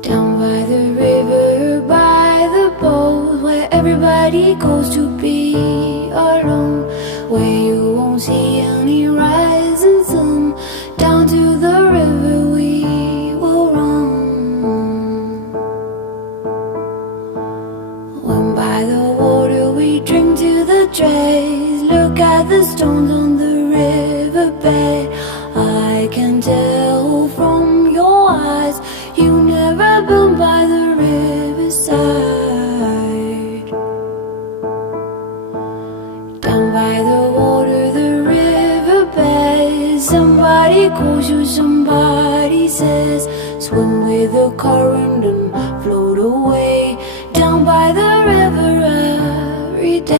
Down by the river, by the boat, where everybody goes to be alone, where you won't see any rising sun. Down to the river we will run. When by the water we drink to the dregs, look at the stones on the riverbed. I can tell from your eyes you never been by the riverside. Down by the water, the riverbed, somebody calls you, somebody says, swim with the current and